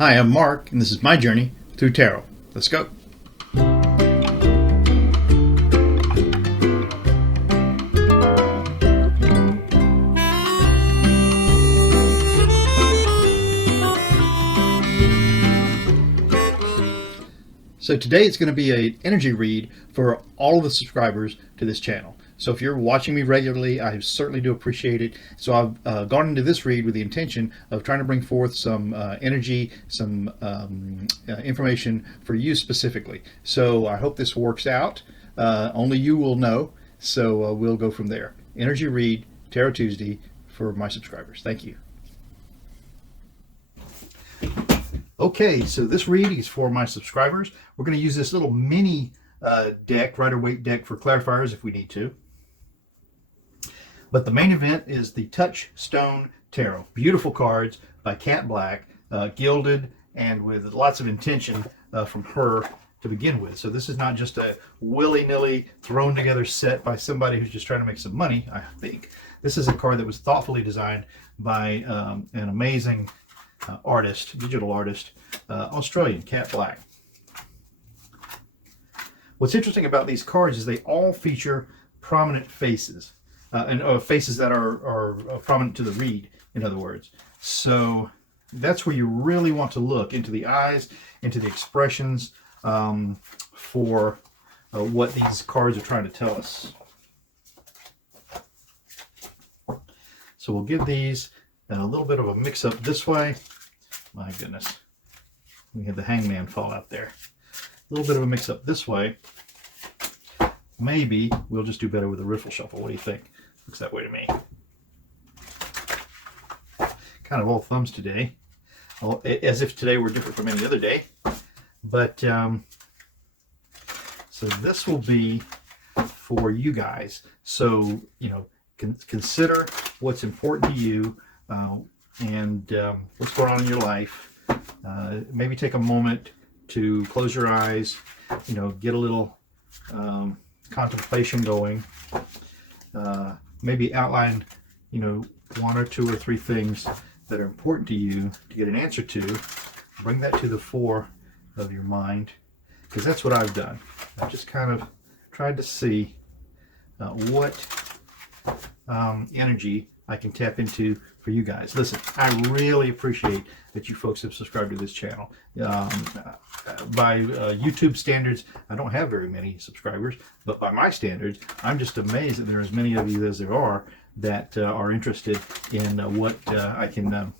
Hi, I'm Mark, and this is my journey through tarot. Let's go. So today it's going to be an energy read for all of the subscribers to this channel. So if you're watching me regularly, I certainly do appreciate it. So I've gone into this read with the intention of trying to bring forth some energy, some information for you specifically. So I hope this works out. Only you will know. So we'll go from there. Energy read, Tarot Tuesday for my subscribers. Thank you. Okay, so this read is for my subscribers. We're going to use this little mini deck, Rider-Waite deck, for clarifiers if we need to. But the main event is the Touchstone Tarot. Beautiful cards by Cat Black, gilded and with lots of intention from her to begin with. So this is not just a willy-nilly thrown together set by somebody who's just trying to make some money, I think. This is a card that was thoughtfully designed by an amazing artist, digital artist, Australian, Cat Black. What's interesting about these cards is they all feature prominent faces, and faces that are prominent to the read, in other words. So that's where you really want to look into the eyes, into the expressions for what these cards are trying to tell us. So we'll give these a little bit of a mix-up this way. My goodness. We had the hangman fall out there. A little bit of a mix-up this way. Maybe we'll just do better with a riffle shuffle. What do you think? Looks that way to me. Kind of all thumbs today. As if today were different from any other day. But, so this will be for you guys. So, you know, consider what's important to you. And what's going on in your life. Maybe take a moment to close your eyes, you know, get a little contemplation going. Maybe outline, you know, one or two or three things that are important to you to get an answer to. Bring that to the fore of your mind, because that's what I've done. I've just kind of tried to see what energy I can tap into for you guys. Listen, I really appreciate that you folks have subscribed to this channel. By YouTube standards, I don't have very many subscribers, but by my standards, I'm just amazed that there are as many of you as there are that are interested in what I can, you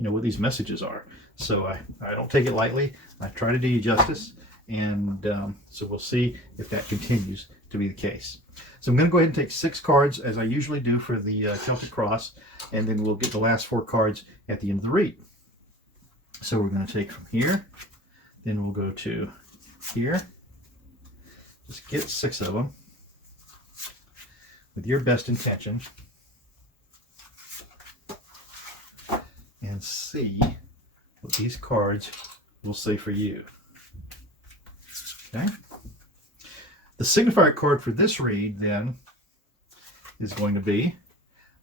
know, what these messages are. So I don't take it lightly. I try to do you justice, and so we'll see if that continues to be the case. So I'm going to go ahead and take 6 cards, as I usually do for the Celtic Cross, and then we'll get the last 4 cards at the end of the read. So we're going to take from here, then we'll go to here. Just get 6 of them with your best intention, and see what these cards will say for you. Okay? The signifier card for this read, then, is going to be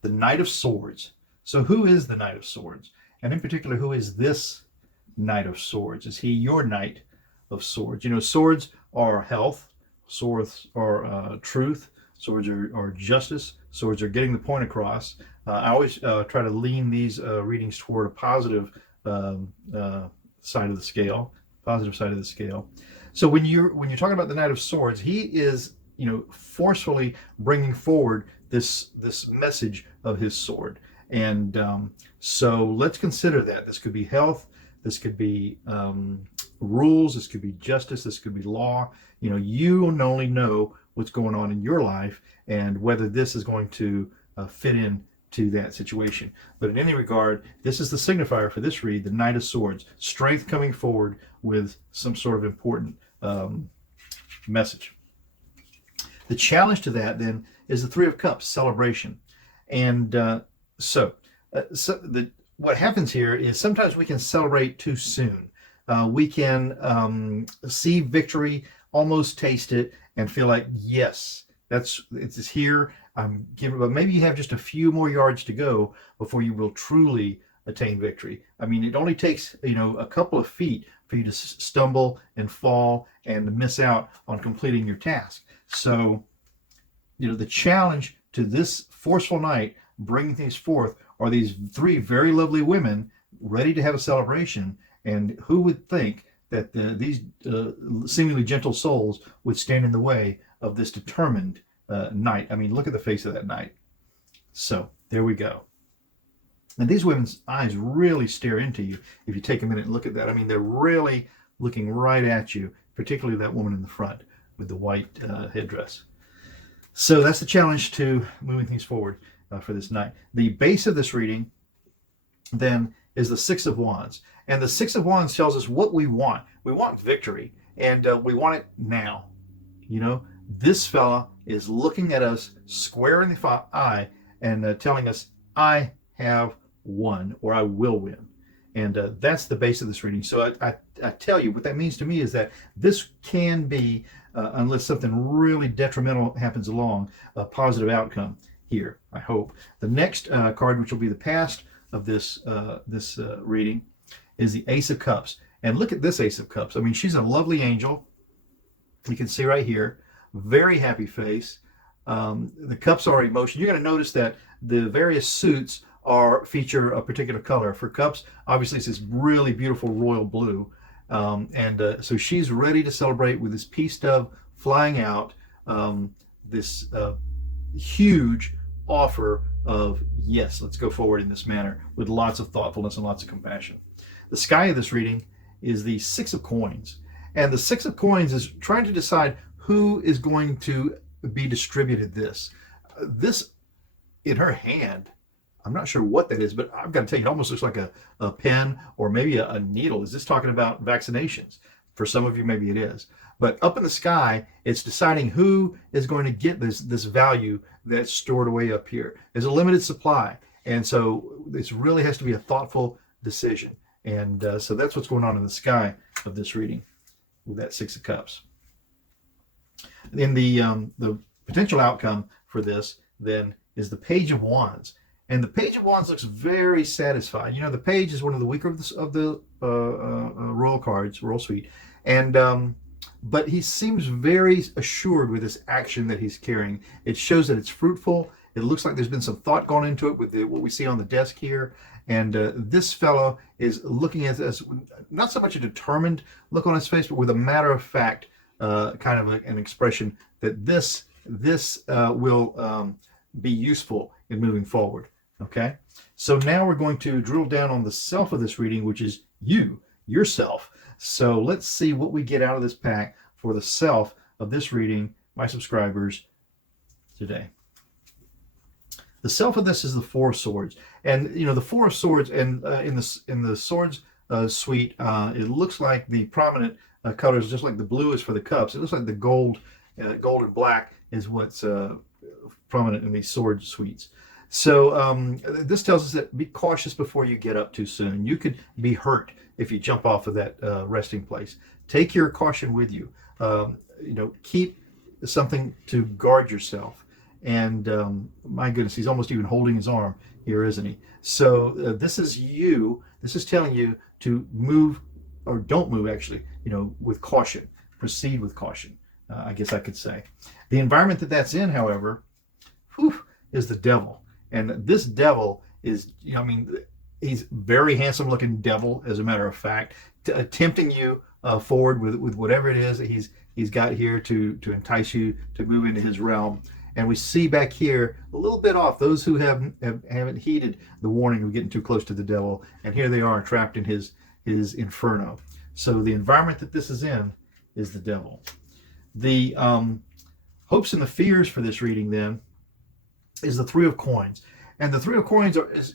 the Knight of Swords. So who is the Knight of Swords? And in particular, who is this Knight of Swords? Is he your Knight of Swords? You know, swords are health, swords are truth, swords are justice, swords are getting the point across. I always try to lean these readings toward a positive side of the scale, So when you're talking about the Knight of Swords, he is, you know, forcefully bringing forward this message of his sword. And so let's consider that. This could be health, this could be rules, this could be justice, this could be law. You know, you only know what's going on in your life and whether this is going to fit in to that situation. But in any regard, this is the signifier for this read, the Knight of Swords. Strength coming forward with some sort of important message. The challenge to that then is the Three of Cups, celebration. And what happens here is sometimes we can celebrate too soon. We can see victory, almost taste it, and feel like, yes, it's here. I'm giving, but maybe you have just a few more yards to go before you will truly attain victory. I mean, it only takes, a couple of feet for you to stumble and fall and miss out on completing your task. So, the challenge to this forceful knight bringing things forth are these three very lovely women ready to have a celebration. And who would think that these seemingly gentle souls would stand in the way of this determined knight? I mean, look at the face of that knight. So there we go. And these women's eyes really stare into you if you take a minute and look at that. I mean, they're really looking right at you, particularly that woman in the front with the white headdress. So that's the challenge to moving things forward for this night. The base of this reading then is the Six of Wands. And the Six of Wands tells us what we want. We want victory, and we want it now. This fella is looking at us square in the eye and telling us, I have won, or I will win. And that's the base of this reading. So I tell you, what that means to me is that this can be, unless something really detrimental happens along, a positive outcome here, I hope. The next card, which will be the past of this reading, is the Ace of Cups. And look at this Ace of Cups. I mean, she's a lovely angel. You can see right here, very happy face. The cups are emotion. You're going to notice that the various suits feature a particular color. For cups, obviously it's this really beautiful royal blue. So she's ready to celebrate with this peace dove flying out, this huge offer of, yes, let's go forward in this manner with lots of thoughtfulness and lots of compassion. The sky of this reading is the Six of Coins. And the Six of Coins is trying to decide who is going to be distributed this. This in her hand, I'm not sure what that is, but I've got to tell you, it almost looks like a pen or maybe a needle. Is this talking about vaccinations? For some of you, maybe it is. But up in the sky, it's deciding who is going to get this value that's stored away up here. There's a limited supply. And so this really has to be a thoughtful decision. And so that's what's going on in the sky of this reading with that Six of Cups. Then the potential outcome for this then is the Page of Wands. And the Page of Wands looks very satisfied. The Page is one of the weaker of the royal cards, royal suite. And but he seems very assured with this action that he's carrying. It shows that it's fruitful. It looks like there's been some thought gone into it with what we see on the desk here. And this fellow is looking at us, not so much a determined look on his face, but with a matter-of-fact kind of an expression that this will be useful in moving forward. Okay, so now we're going to drill down on the self of this reading, which is yourself. So let's see what we get out of this pack for the self of this reading, my subscribers, today. The self of this is the Four of Swords, and the Four of Swords, and in the Swords suite, it looks like the prominent colors, just like the blue is for the cups. It looks like the gold and black is what's prominent in these sword suites. So this tells us that be cautious before you get up too soon. You could be hurt if you jump off of that resting place. Take your caution with you. Keep something to guard yourself. And my goodness, he's almost even holding his arm here, isn't he? So this is you. This is telling you to move, or don't move, actually, with caution. Proceed with caution, I guess I could say. The environment that's in, however, is the devil. And this devil is, he's very handsome looking devil, as a matter of fact, tempting you forward with whatever it is that he's got here to entice you to move into his realm. And we see back here a little bit off those who haven't heeded the warning of getting too close to the devil, and here they are trapped in his inferno. So the environment that this is in is the devil. The hopes and the fears for this reading then is the Three of Coins. And the Three of Coins is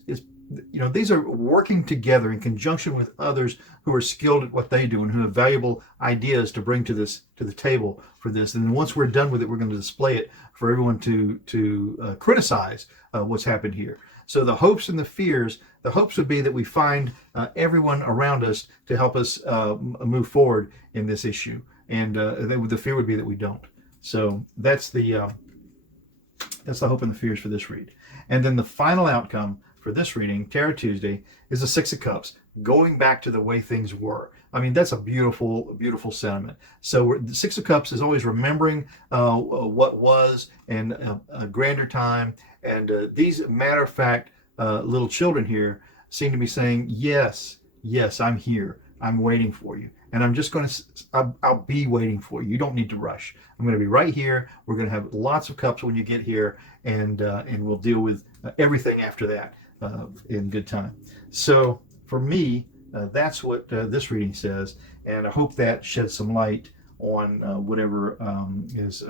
these are working together in conjunction with others who are skilled at what they do and who have valuable ideas to bring to the table for this. And then once we're done with it, we're going to display it for everyone to criticize what's happened here. So the hopes and the fears, the hopes would be that we find everyone around us to help us move forward in this issue. And the fear would be that we don't. So that's the hope and the fears for this read. And then the final outcome for this reading, Tarot Tuesday, is the Six of Cups, going back to the way things were. I mean, that's a beautiful, beautiful sentiment. So the Six of Cups is always remembering what was and a grander time. And these matter of fact little children here seem to be saying, yes, yes, I'm here. I'm waiting for you. And I'm just going to, I'll be waiting for you. You don't need to rush. I'm going to be right here. We're going to have lots of cups when you get here, and we'll deal with everything after that in good time. So for me, that's what this reading says, and I hope that sheds some light on whatever is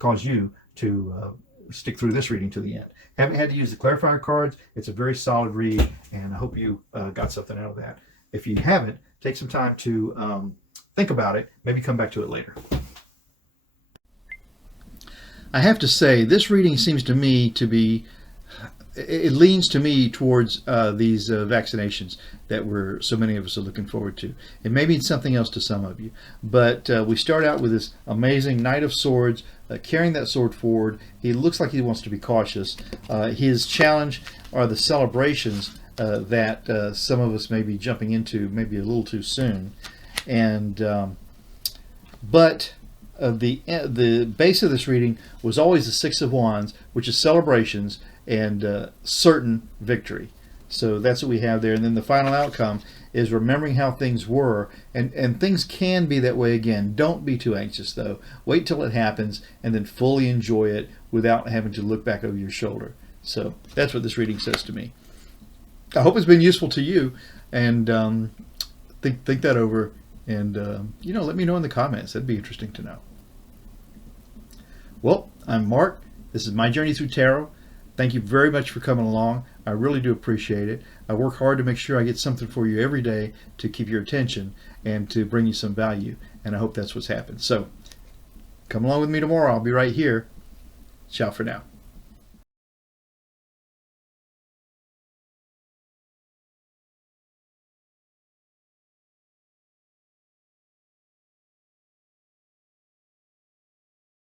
caused you to stick through this reading to the end. Haven't had to use the clarifier cards. It's a very solid read, and I hope you got something out of that. If you haven't, take some time to think about it. Maybe come back to it later. I have to say, this reading seems to me to be, it leans to me towards these vaccinations that so many of us are looking forward to. It may mean something else to some of you, but we start out with this amazing Knight of Swords, carrying that sword forward. He looks like he wants to be cautious. His challenge are the celebrations that some of us may be jumping into maybe a little too soon. And but the base of this reading was always the Six of Wands, which is celebrations and certain victory. So that's what we have there. And then the final outcome is remembering how things were, and things can be that way again. Don't be too anxious though. Wait till it happens and then fully enjoy it without having to look back over your shoulder. So that's what this reading says to me. I hope it's been useful to you, and think that over, and let me know in the comments. That'd be interesting to know. Well, I'm Mark. This is my journey through tarot. Thank you very much for coming along. I really do appreciate it. I work hard to make sure I get something for you every day to keep your attention and to bring you some value, and I hope that's what's happened. So come along with me tomorrow. I'll be right here. Ciao for now.